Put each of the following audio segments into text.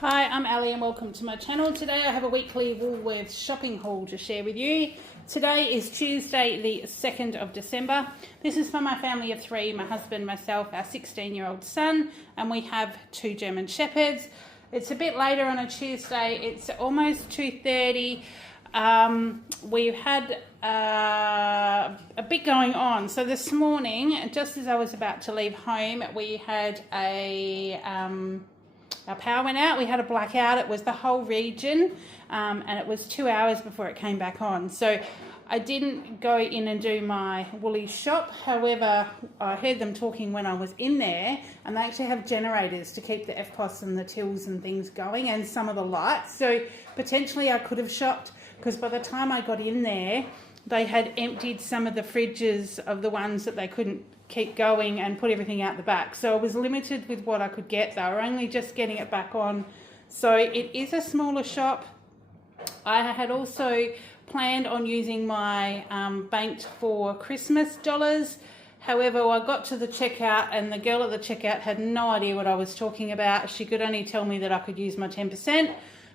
Hi, I'm Ali and welcome to my channel. Today I have a weekly Woolworths shopping haul to share with you. Today is Tuesday the 2nd of December. This is for my family of three, my husband, myself, our 16-year-old son, and we have two German Shepherds. It's a bit later on a Tuesday, it's almost 2:30. We've had a bit going on. So this morning, just as I was about to leave home, we had our power went out. We had a blackout. It was the whole region, and it was 2 hours before it came back on. So I didn't go in and do my Woolies shop. However, I heard them talking when I was in there, and they actually have generators to keep the FPOS and the tills and things going, and some of the lights. So potentially I could have shopped, because by the time I got in there, they had emptied some of the fridges of the ones that they couldn't keep going and put everything out the back. So I was limited with what I could get. They were only just getting it back on. So it is a smaller shop. I had also planned on using my banked for Christmas dollars. However, I got to the checkout and the girl at the checkout had no idea what I was talking about. She could only tell me that I could use my 10%.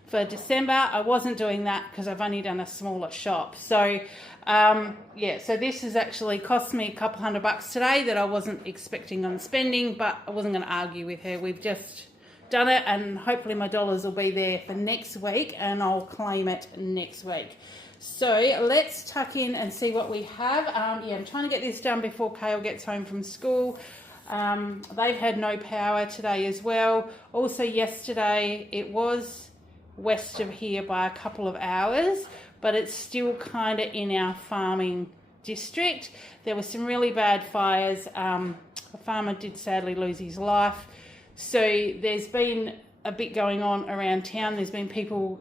For December, I wasn't doing that because I've only done a smaller shop. So yeah, so this has actually cost me a couple $100 today that I wasn't expecting on spending, but I wasn't going to argue with her. We've just done it, and hopefully my dollars will be there for next week and I'll claim it next week. So let's tuck in and see what we have. Yeah, I'm trying to get this done before Kale gets home from school. They've had no power today as well. Also yesterday it was west of here by a couple of hours, but it's still kind of in our farming district. There were some really bad fires. A farmer did sadly lose his life. So there's been a bit going on around town. There's been people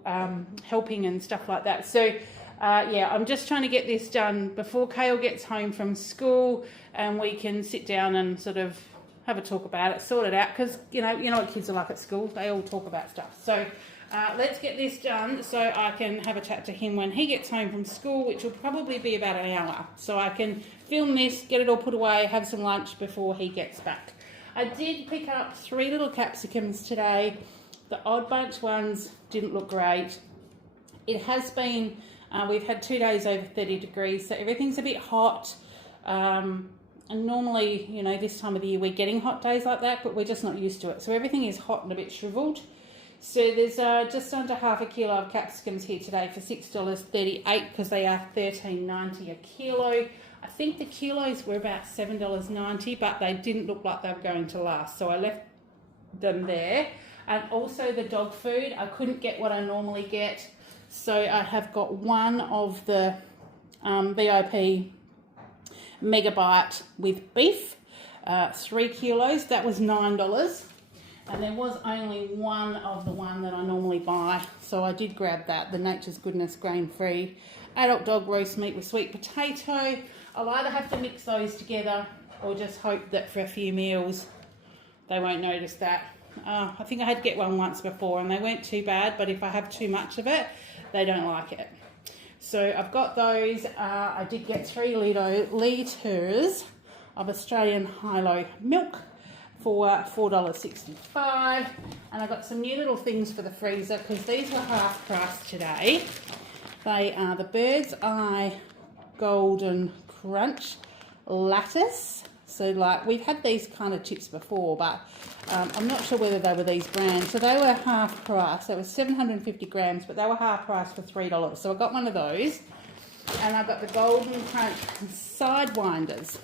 helping and stuff like that. So yeah, I'm just trying to get this done before Kale gets home from school, and we can sit down and sort of have a talk about it, sort it out, because you know what kids are like at school. They all talk about stuff. So let's get this done so I can have a chat to him when he gets home from school, which will probably be about an hour. So I can film this, get it all put away, have some lunch before he gets back. I did pick up 3 little capsicums today. The odd bunch ones didn't look great. It has been, we've had 2 days over 30 degrees, so everything's a bit hot. And normally, you know, this time of the year we're getting hot days like that, but we're just not used to it. So everything is hot and a bit shriveled. So there's just under half a kilo of capsicums here today for $6.38, because they are $13.90 a kilo. I think the kilos were about $7.90, but they didn't look like they were going to last, so I left them there. And also the dog food, I couldn't get what I normally get, so I have got one of the VIP Megabyte with beef, 3 kilos. That was $9. And there was only one of the one that I normally buy, so I did grab that, the Nature's Goodness grain-free adult dog roast meat with sweet potato. I'll either have to mix those together or just hope that for a few meals they won't notice that. I think I had to get one once before and they weren't too bad, but if I have too much of it, they don't like it. So I've got those. I did get 3 litres of Australian high-low milk for $4.65, and I got some new little things for the freezer because these were half price today. They are the Bird's Eye Golden Crunch Lattice. So like, we've had these kind of chips before, but I'm not sure whether they were these brands. So they were half price. They were 750 grams, but they were half price for $3. So I got one of those, and I got the Golden Crunch Sidewinders.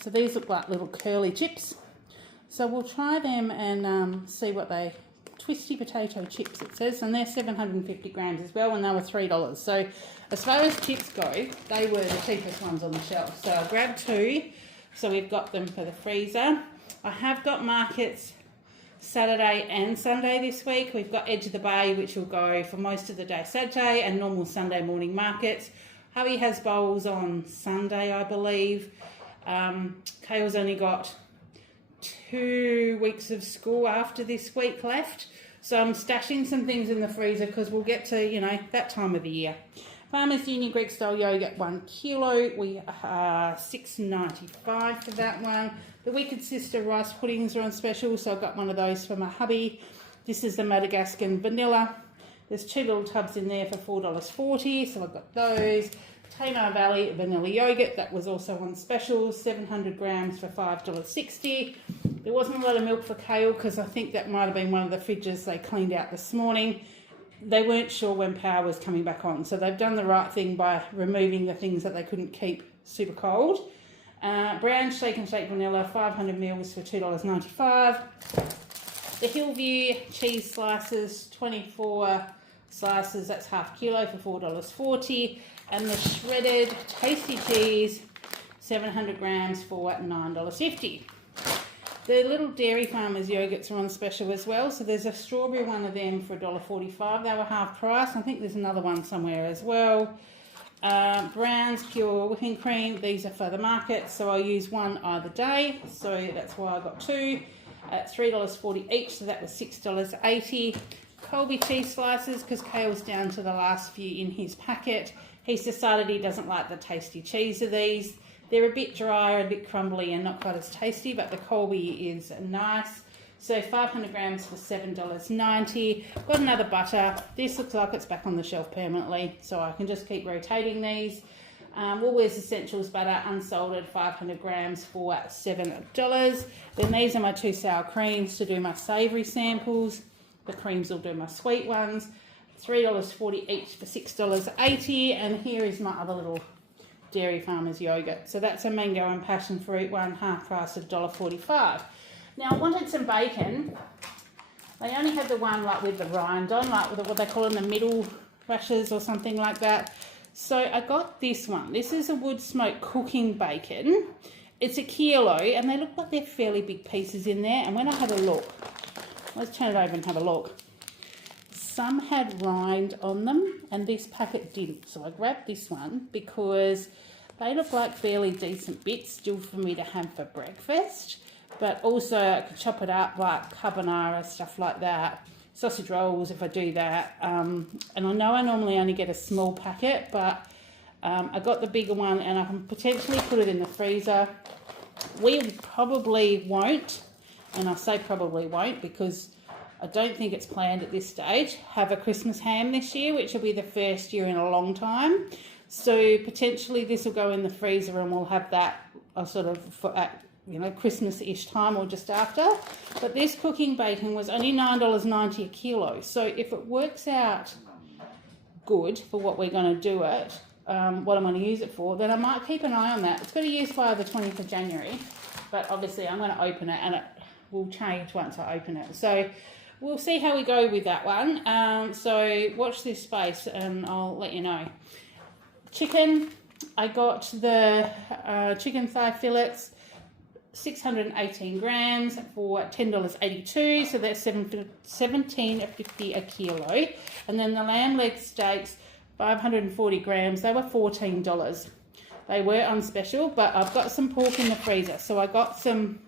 So these look like little curly chips. So we'll try them and see what they... Twisty potato chips, it says, and they're 750 grams as well, and they were $3. So as far as chips go, they were the cheapest ones on the shelf. So I grabbed 2, so we've got them for the freezer. I have got markets Saturday and Sunday this week. We've got Edge of the Bay, which will go for most of the day Saturday, and normal Sunday morning markets. Hubby has bowls on Sunday, I believe. Kale's only got 2 weeks of school after this week left, so I'm stashing some things in the freezer because we'll get to, you know, that time of the year. Farmers Union Greek style yogurt 1 kilo, we are $6.95 for that one. The Wicked Sister rice puddings are on special, so I got one of those for my hubby. This is the Madagascan vanilla. There's 2 little tubs in there for $4.40, so I've got those. Tamar Valley vanilla yogurt, that was also on special, 700 grams for $5.60. There wasn't a lot of milk for kale because I think that might have been one of the fridges they cleaned out this morning. They weren't sure when power was coming back on, so they've done the right thing by removing the things that they couldn't keep super cold. Brown Shake and Shake vanilla, 500 mils for $2.95. The Hillview cheese slices, 24 slices, that's half kilo for $4.40. And the shredded tasty cheese, 700 grams for $9.50. The little Dairy Farmers yogurts are on special as well. So there's a strawberry one of them for $1.45. They were half price. I think there's another one somewhere as well. Brown's Pure Whipping Cream. These are for the market, so I'll use one either day. So that's why I got two at $3.40 each. So that was $6.80. Colby cheese slices, because Kale's down to the last few in his packet. He's decided he doesn't like the tasty cheese of these. They're a bit drier, a bit crumbly and not quite as tasty, but the Colby is nice. So 500 grams for $7.90. Got another butter. This looks like it's back on the shelf permanently, so I can just keep rotating these. Woolworths Essentials butter, unsalted, 500 grams for $7. Then these are my 2 sour creams to do my savoury samples. The creams will do my sweet ones. $3.40 each for $6.80. And here is my other little Dairy Farmers yogurt. So that's a mango and passion fruit one, half price of $1.45. Now I wanted some bacon. They only had the one like with the rind on, like with what they call in the middle rashes or something like that. So I got this one. This is a wood smoke cooking bacon. It's a kilo and they look like they're fairly big pieces in there. And when I had a look, let's turn it over and have a look. Some had rind on them and this packet didn't. So I grabbed this one because they look like fairly decent bits still for me to have for breakfast. But also I could chop it up like carbonara, stuff like that. Sausage rolls if I do that. And I know I normally only get a small packet, but I got the bigger one and I can potentially put it in the freezer. We probably won't, and I say probably won't because I don't think it's planned at this stage, have a Christmas ham this year, which will be the first year in a long time. So potentially this will go in the freezer and we'll have that sort of for at, you know, Christmas-ish time or just after. But this cooking bacon was only $9.90 a kilo. So if it works out good for what we're going to do it, what I'm going to use it for, then I might keep an eye on that. It's got to use by the 20th of January, but obviously I'm going to open it and it will change once I open it. So we'll see how we go with that one. So watch this space and I'll let you know. Chicken, I got the chicken thigh fillets, 618 grams for $10.82, so that's $17.50 a kilo. And then the lamb leg steaks, 540 grams, they were $14. They were on special, but I've got some pork in the freezer. So I got some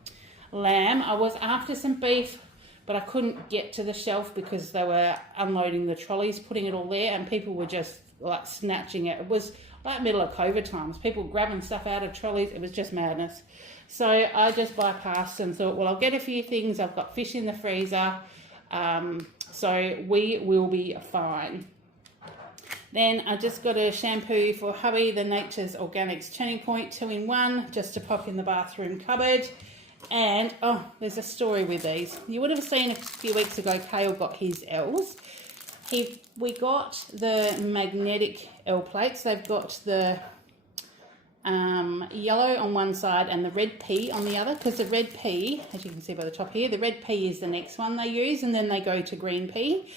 lamb. I was after some beef, but I couldn't get to the shelf because they were unloading the trolleys, putting it all there, and people were just like snatching it. It was like middle of COVID times, people grabbing stuff out of trolleys. It was just madness. So I just bypassed and thought, well, I'll get a few things. I've got fish in the freezer, so we will be fine. Then I just got a shampoo for hubby, the Nature's Organics Turning Point 2-in-1, just to pop in the bathroom cupboard. And, oh, there's a story with these. You would have seen a few weeks ago, Kale got his L's. We got the magnetic L plates. They've got the yellow on one side and the red P on the other, because the red P, as you can see by the top here, the red P is the next one they use, and then they go to green P.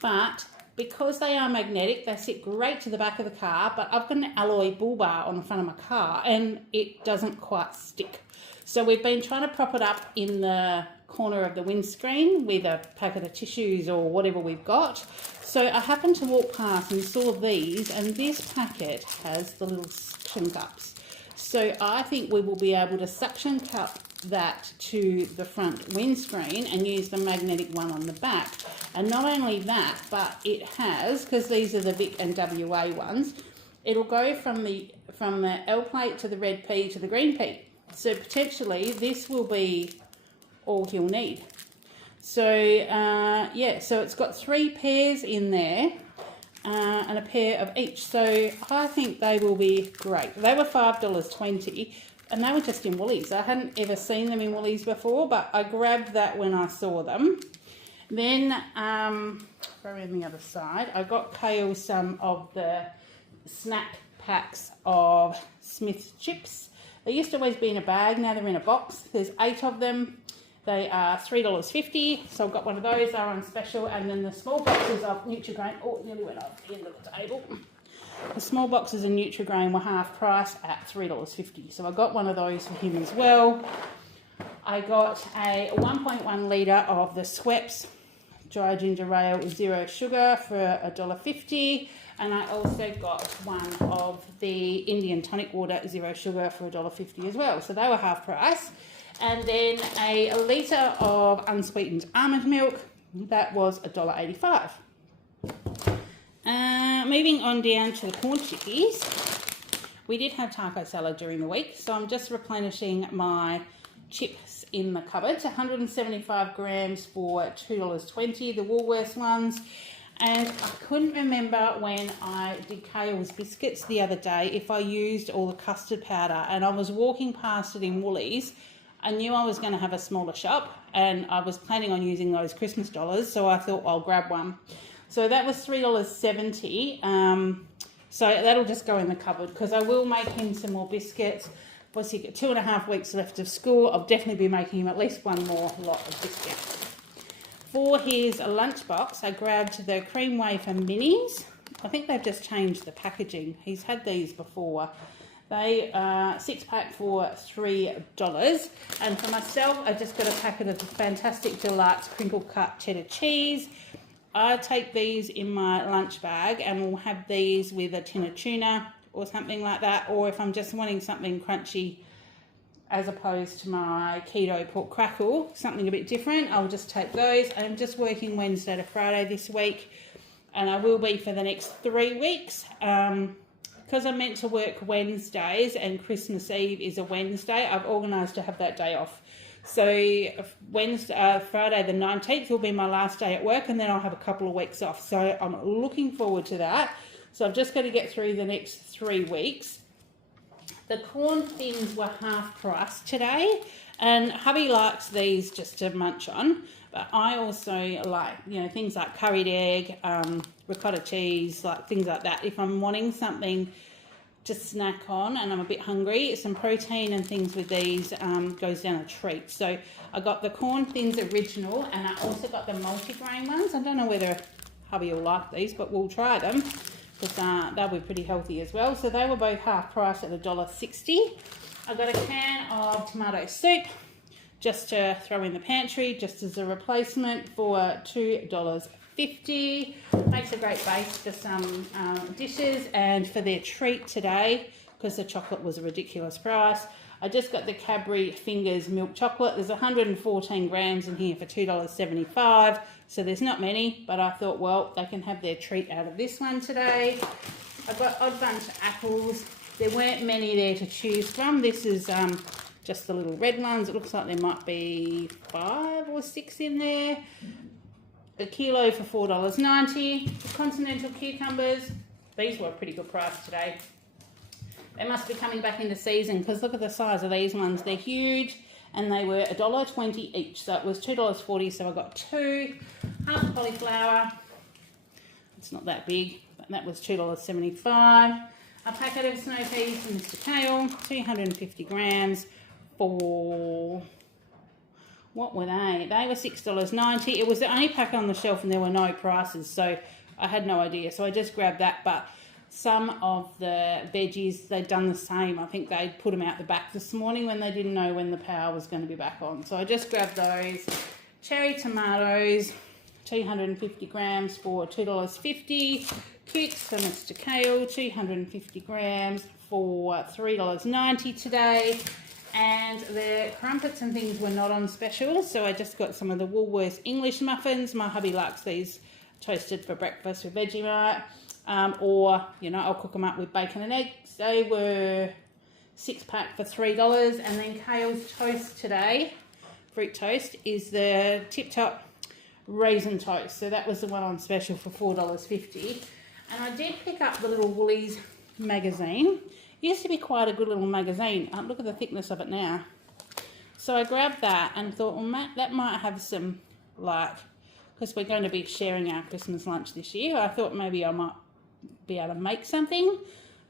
But because they are magnetic, they sit great to the back of the car, but I've got an alloy bull bar on the front of my car and it doesn't quite stick. So we've been trying to prop it up in the corner of the windscreen with a packet of tissues or whatever we've got. So I happened to walk past and saw these, and this packet has the little suction cups. So I think we will be able to suction cup that to the front windscreen and use the magnetic one on the back. And not only that, but it has, because these are the Vic and WA ones, it'll go from the L plate to the red P to the green P. So potentially this will be all he'll need. So, yeah, so it's got 3 pairs in there and a pair of each. So I think they will be great. They were $5.20 and they were just in Woolies. I hadn't ever seen them in Woolies before, but I grabbed that when I saw them. Then, around the other side, I got Kale some of the snack packs of Smith's chips. They used to always be in a bag, now they're in a box. There's 8 of them. They are $3.50, so I've got one of those. They're on special. And then the small boxes of Nutrigrain, oh, it nearly went off the end of the table. The small boxes of Nutrigrain were half price at $3.50, so I got one of those for him as well. I got a 1.1 litre of the Schweppes dry ginger ale with 0 sugar for $1.50, and I also got one of the Indian tonic water 0 sugar for $1.50 as well, so they were half price. And then a litre of unsweetened almond milk, that was $1.85. Moving on down to the corn chickies, we did have taco salad during the week, so I'm just replenishing my chips in the cupboard. 175 grams for $2.20, the Woolworths ones. And I couldn't remember when I did Kale's biscuits the other day if I used all the custard powder, and I was walking past it in Woolies. I knew I was going to have a smaller shop and I was planning on using those Christmas dollars, so I thought I'll grab one. So that was $3.70. So that'll just go in the cupboard because I will make him some more biscuits. Once he's got 2.5 weeks left of school, I'll definitely be making him at least one more lot of biscuits. For his lunchbox, I grabbed the cream wafer minis. I think they've just changed the packaging. He's had these before. They are 6-pack for $3. And for myself, I just got a packet of the Fantastic Deluxe crinkle cut cheddar cheese. I take these in my lunch bag and we'll have these with a tin of tuna or something like that. Or if I'm just wanting something crunchy as opposed to my keto pork crackle, something a bit different, I'll just take those. I'm just working Wednesday to Friday this week, and I will be for the next 3 weeks. Because I'm meant to work Wednesdays and Christmas Eve is a Wednesday, I've organised to have that day off. So Friday the 19th will be my last day at work, and then I'll have a couple of weeks off. So I'm looking forward to that. So I've just got to get through the next 3 weeks. The corn thins were half price today, and hubby likes these just to munch on. But I also like, things like curried egg, ricotta cheese, like things like that. If I'm wanting something to snack on and I'm a bit hungry, some protein and things with these goes down a treat. So I got the corn thins original, and I also got the multigrain ones. I don't know whether hubby will like these, but we'll try them because they'll be pretty healthy as well. So they were both half price at $1.60. I got a can of tomato soup just to throw in the pantry, just as a replacement for $2.50. Makes a great base for some dishes, and for their treat today, because the chocolate was a ridiculous price, I just got the Cadbury Fingers milk chocolate. There's 114 grams in here for $2.75, so there's not many, but I thought, well, they can have their treat out of this one today. I got Odd Bunch apples. There weren't many there to choose from. This is just the little red ones. It looks like there might be 5 or 6 in there. A kilo for $4.90. The continental cucumbers, these were a pretty good price today. They must be coming back into season because look at the size of these ones. They're huge, and they were $1.20 each. So it was $2.40, so I got 2. Half cauliflower. It's not that big, but that was $2.75. A packet of snow peas from Mr. Kale, 250 grams for... what were they? They were $6.90. It was the only pack on the shelf and there were no prices, so I had no idea. So I just grabbed that, but some of the veggies, they'd done the same. I think they'd put them out the back this morning when they didn't know when the power was going to be back on. So I just grabbed those. Cherry tomatoes, 250 grams for $2.50. Cukes for Mr. Kale, 250 grams for $3.90 today. And the crumpets and things were not on special, so I just got some of the Woolworths English muffins. My hubby likes these toasted for breakfast with Vegemite, or I'll cook them up with bacon and eggs. They were 6-pack for $3. And then Kale's toast today, fruit toast, is the Tip Top raisin toast. So that was the one on special for $4.50. And I did pick up the little Woolies magazine. It used to be quite a good little magazine. Look at the thickness of it now. So I grabbed that and thought, well, Matt, that might have some, like, because we're going to be sharing our Christmas lunch this year. I thought maybe I might be able to make something.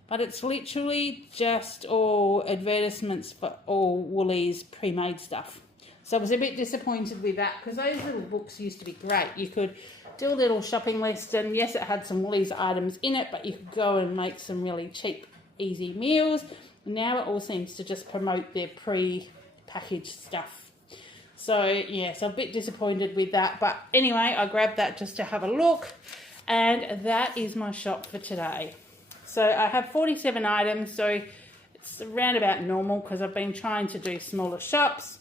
But it's literally just all advertisements for all Woolies pre-made stuff. So I was a bit disappointed with that because those little books used to be great. You could do a little shopping list, and yes, it had some Woolies items in it, but you could go and make some really cheap, easy meals. Now it all seems to just promote their pre-packaged stuff. So yeah, so I'm a bit disappointed with that. But anyway, I grabbed that just to have a look, and that is my shop for today. So I have 47 items, so it's around about normal because I've been trying to do smaller shops.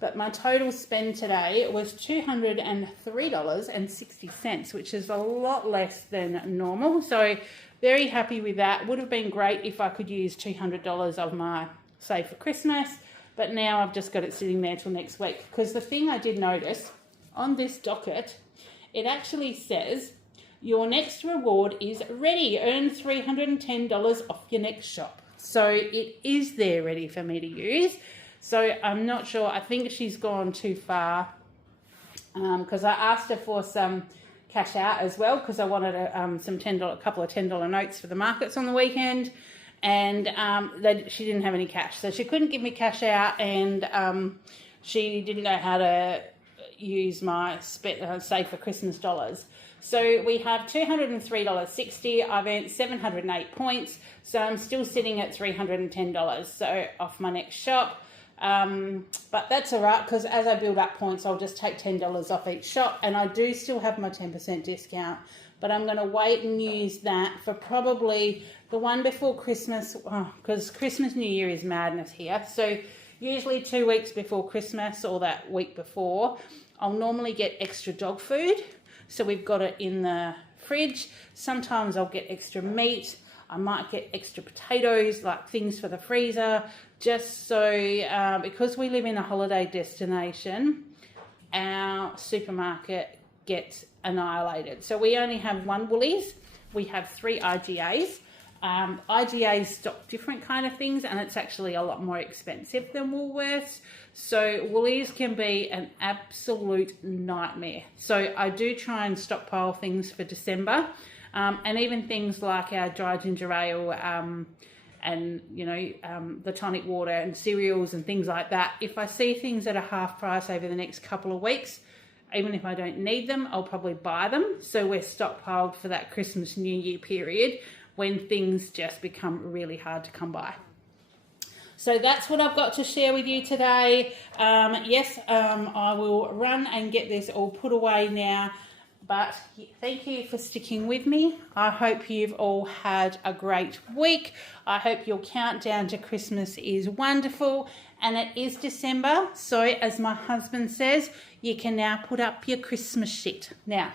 But my total spend today was $203.60, which is a lot less than normal. So very happy with that. Would have been great if I could use $200 of my Save for Christmas, but now I've just got it sitting there till next week. Because the thing I did notice on this docket, it actually says, your next reward is ready. Earn $310 off your next shop. So it is there ready for me to use. So I'm not sure. I think she's gone too far because I asked her for some cash out as well because I wanted a couple of $10 notes for the markets on the weekend, and she didn't have any cash, so she couldn't give me cash out, and she didn't know how to use my Save for Christmas dollars. So we have $203.60. I've earned 708 points, so I'm still sitting at $310. So off my next shop. But that's all right because as I build up points, I'll just take $10 off each shop, and I do still have my 10% discount. But I'm going to wait and use that for probably the one before Christmas, because Christmas, New Year is madness here. So usually 2 weeks before Christmas or that week before, I'll normally get extra dog food. So we've got it in the fridge. Sometimes I'll get extra meat. I might get extra potatoes, like things for the freezer, just so, because we live in a holiday destination, our supermarket gets annihilated. So we only have one Woolies. We have 3 IGAs. IGAs stock different kind of things, and it's actually a lot more expensive than Woolworths. So Woolies can be an absolute nightmare. So I do try and stockpile things for December, and even things like our dry ginger ale and the tonic water and cereals and things like that. If I see things at a half price over the next couple of weeks, even if I don't need them, I'll probably buy them. So we're stockpiled for that Christmas, New Year period when things just become really hard to come by. So that's what I've got to share with you today. I will run and get this all put away now. But thank you for sticking with me. I hope you've all had a great week. I hope your countdown to Christmas is wonderful. And it is December. So as my husband says, you can now put up your Christmas shit. Now,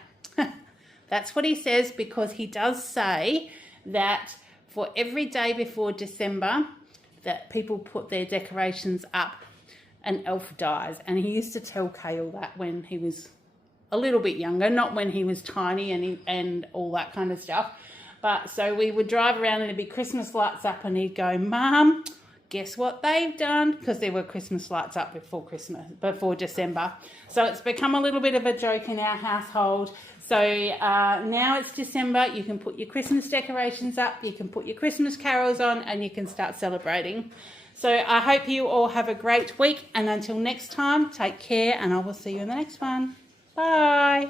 that's what he says because he does say that for every day before December that people put their decorations up, an elf dies. And he used to tell Kale that when he was a little bit younger, not when he was tiny and all that kind of stuff. But so we would drive around and there'd be Christmas lights up and he'd go, Mum, guess what they've done? Because there were Christmas lights up before December. So it's become a little bit of a joke in our household. So now it's December, you can put your Christmas decorations up, you can put your Christmas carols on, and you can start celebrating. So I hope you all have a great week, and until next time, take care, and I will see you in the next one. Bye.